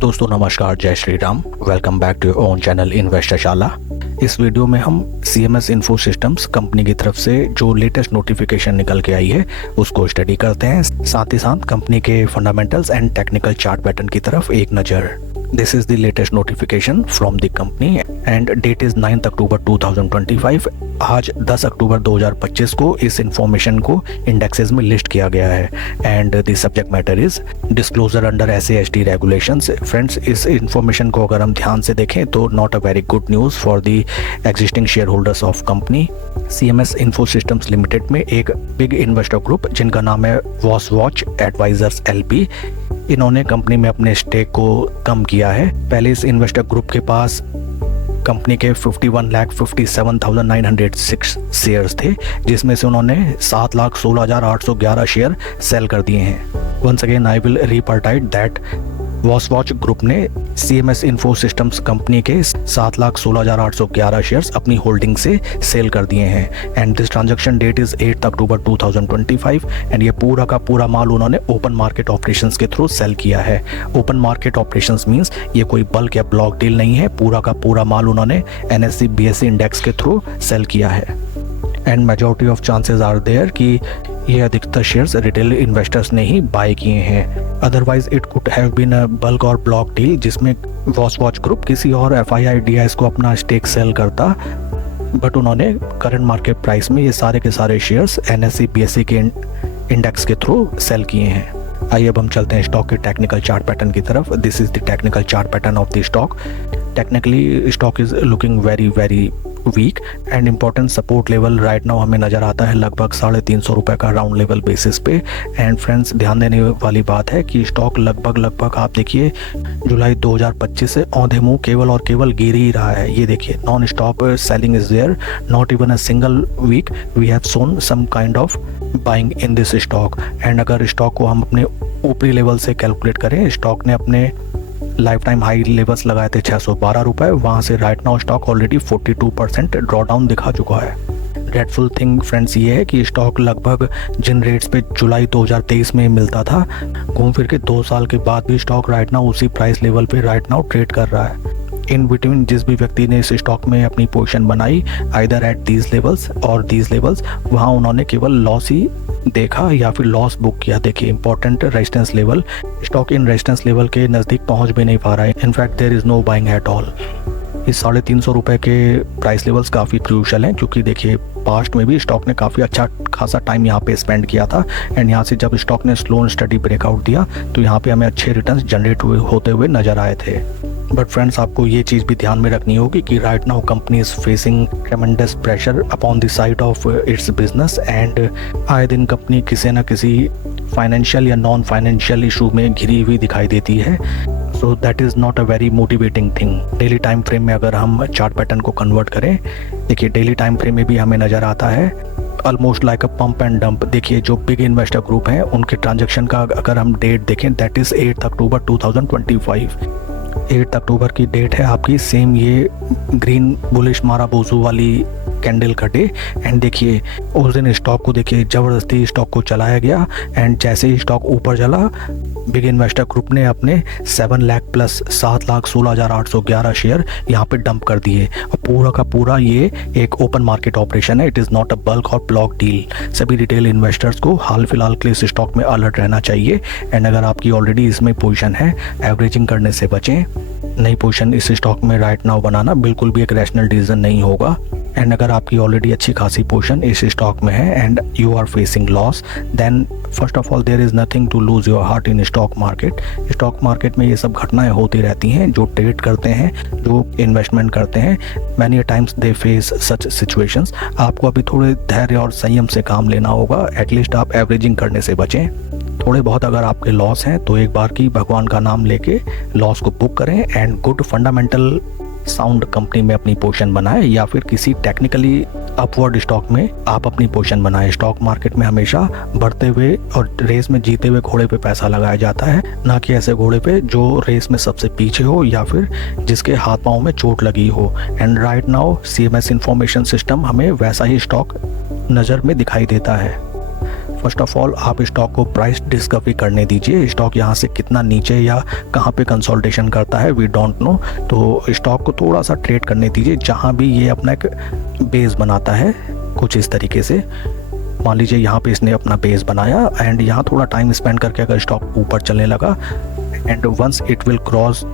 दोस्तों नमस्कार, जय Shri Ram. Welcome back to your own channel Investorshala. इस वीडियो में हम CMS इन्फो सिस्टम्स कंपनी की तरफ से जो लेटेस्ट नोटिफिकेशन निकल के आई है उसको स्टडी करते हैं, साथ ही साथ कंपनी के fundamentals and technical chart pattern की तरफ एक नज़र। This is the latest notification from the company and date is 9 October 2025। आज 10 अक्टूबर 2025 को इस इंफॉर्मेशन को इंडेक्सेस में लिस्ट किया गया है and the subject matter is disclosure under SAST regulations. Friends, इस इंफॉर्मेशन को अगर हम ध्यान से देखें तो not a very good news for the existing share holders of company. CMS info systems limited में एक बिग इन्वेस्टर ग्रुप जिनका नाम है वॉच एडवाइजर्स LP, इन्होंने कंपनी में अपने स्टेक को कम किया है। पहले इस इन्वेस्टर ग्रुप के पास कंपनी के 51,57,906 शेयर्स थे, जिसमें से उन्होंने 7,16,811 शेयर सेल कर दिए हैं। Once again I will reiterate that watch group ने CMS इन्फो सिस्टम्स कंपनी के 7,16,811 शेयर्स अपनी होल्डिंग से सेल कर दिए हैं and this transaction date is 8 October 2025 and ये पूरा का पूरा माल उन्होंने ओपन मार्केट ऑपरेशंस के थ्रू सेल किया है। ओपन मार्केट ऑपरेशंस मींस ये कोई बल्क या ब्लॉक डील नहीं है, पूरा का पूरा माल उन्होंने NSE BSE इंडेक्स के थ्रू सेल किया है and majority of chances are there कि ये अधिकतर शेयर्स रिटेल इन्वेस्टर्स ने ही बाय किए हैं। Otherwise it could have been a bulk और ब्लॉक डील जिसमें वॉच ग्रुप किसी और FII DIs को अपना स्टेक सेल करता, बट उन्होंने करंट मार्केट प्राइस में ये सारे के सारे शेयर्स NSE BSE के इंडेक्स के थ्रू सेल किए हैं। आइए अब हम चलते हैं स्टॉक के टेक्निकल चार्ट पैटर्न की तरफ। This is the technical chart pattern of the stock. Technically stock is looking very weak and important support level right now हमें नज़र आता है लगभग 350 रुपये का राउंड लेवल बेसिस पे। एंड फ्रेंड्स, ध्यान देने वाली बात है कि स्टॉक लगभग आप देखिए जुलाई 2025 से औंधे मुँह केवल और केवल गिर ही रहा है। ये देखिए, non stop selling is there, not even a single week we have shown some kind of buying in this stock. And अगर स्टॉक को हम अपने ऊपरी लेवल से कैलकुलेट करें, स्टॉक ने अपने लाइफ टाइम हाई लेवल्स लगाए थे 612 रुपये, वहाँ से right now stock already 42% draw down दिखा चुका है। ड्रेडफुल थिंग फ्रेंड्स ये है कि स्टॉक लगभग जिन रेट्स पे जुलाई 2023 में मिलता था, घूम फिर के 2 साल के बाद भी स्टॉक राइट नाउ उसी प्राइस लेवल पे राइट नाउ ट्रेड कर रहा है। इन बिटवीन जिस भी व्यक्ति ने इस स्टॉक में अपनी पोजीशन बनाई आइदर एट दीज लेवल्स और दीज लेवल्स, वहाँ उन्होंने केवल लॉस ही देखा या फिर लॉस बुक किया। देखिए, important resistance level, stock in resistance level के नज़दीक पहुंच भी नहीं पा रहा है। In fact there is no buying at all. इस 350 रुपये के प्राइस लेवल्स काफ़ी क्रूशल हैं, क्योंकि देखिए पास्ट में भी स्टॉक ने काफ़ी अच्छा खासा टाइम यहाँ पे स्पेंड किया था एंड यहाँ से जब स्टॉक ने स्लो एंड स्टडी ब्रेकआउट दिया तो यहाँ पे हमें अच्छे रिटर्न्स जनरेट होते हुए नजर आए थे। बट फ्रेंड्स, आपको ये चीज़ भी ध्यान में रखनी होगी कि right now company is facing ट्रेमेंडस pressure upon the side of its business and आए दिन कंपनी किसी न किसी फाइनेंशियल या नॉन फाइनेंशियल इशू में घिरी हुई दिखाई देती है। So that is not a very motivating thing. Daily time frame में अगर हम चार्ट पैटर्न को कन्वर्ट करें, देखिए डेली टाइम फ्रेम में भी हमें नज़र आता है almost like a pump and dump. देखिए, जो बिग इन्वेस्टर ग्रुप हैं उनके ट्रांजैक्शन का अगर हम डेट देखें, दैट इज़ 8 अक्टूबर 2025। 8 अक्टूबर की डेट है आपकी, सेम ये ग्रीन बुलिश माराबोजू वाली कैंडल का डे। एंड देखिए उस दिन स्टॉक को देखिए ज़बरदस्ती स्टॉक को चलाया गया एंड जैसे ही स्टॉक ऊपर चला, बिग इन्वेस्टर ग्रुप ने अपने 7 लाख प्लस 7,16,811 शेयर यहाँ पे डंप कर दिए। और पूरा का पूरा ये एक ओपन मार्केट ऑपरेशन है, it is not a bulk और ब्लॉक डील। सभी रिटेल इन्वेस्टर्स को हाल फिलहाल के इस स्टॉक में अलर्ट रहना चाहिए एंड अगर आपकी ऑलरेडी इसमें पोजीशन है, एवरेजिंग करने से बचें। नई पोजीशन इस स्टॉक में राइट नाउ बनाना बिल्कुल भी एक रैशनल डिसीजन नहीं होगा। एंड अगर आपकी ऑलरेडी अच्छी खासी पोजीशन इस स्टॉक में है and you are facing loss, then first of all there is nothing to lose your heart in stock market. Stock market में ये सब घटनाएं होती रहती हैं। जो ट्रेड करते हैं, जो इन्वेस्टमेंट करते हैं, many times they face such situations. आपको अभी थोड़े धैर्य और संयम से काम लेना होगा। एटलीस्ट आप एवरेजिंग करने से बचें। थोड़े बहुत अगर आपके लॉस हैं तो एक बार की भगवान का नाम लेके लॉस को बुक करें and good fundamental sound company में अपनी पोजीशन बनाएं या फिर किसी टेक्निकली अपवर्ड स्टॉक में आप अपनी पोजीशन बनाएं। स्टॉक मार्केट में हमेशा बढ़ते हुए और रेस में जीते हुए घोड़े पे पैसा लगाया जाता है, ना कि ऐसे घोड़े पे जो रेस में सबसे पीछे हो या फिर जिसके हाथ पांव में चोट लगी हो। And right now CMS information system हमें वैसा ही स्टॉक नज़र में दिखाई देता है। फर्स्ट ऑफ ऑल आप स्टॉक को प्राइस डिस्कवरी करने दीजिए। स्टॉक यहाँ से कितना नीचे या कहाँ पे कंसोलिडेशन करता है वी डोंट नो, तो स्टॉक को थोड़ा सा ट्रेड करने दीजिए। जहाँ भी ये अपना एक बेस बनाता है कुछ इस तरीके से, मान लीजिए यहाँ पे इसने अपना बेस बनाया एंड यहाँ थोड़ा टाइम स्पेंड करके अगर स्टॉक ऊपर चलने लगा and once it will cross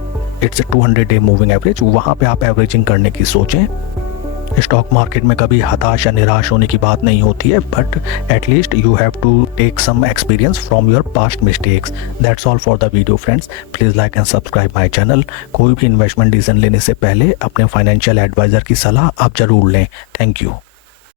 its 200 day moving average, वहाँ पे आप एवरेजिंग करने की सोचें। स्टॉक मार्केट में कभी हताश या निराश होने की बात नहीं होती है, but at least you have to take some experience from your past mistakes. That's all for the video friends, please like and subscribe my channel. कोई भी इन्वेस्टमेंट डिसीजन लेने से पहले अपने फाइनेंशियल एडवाइज़र की सलाह आप ज़रूर लें। Thank you.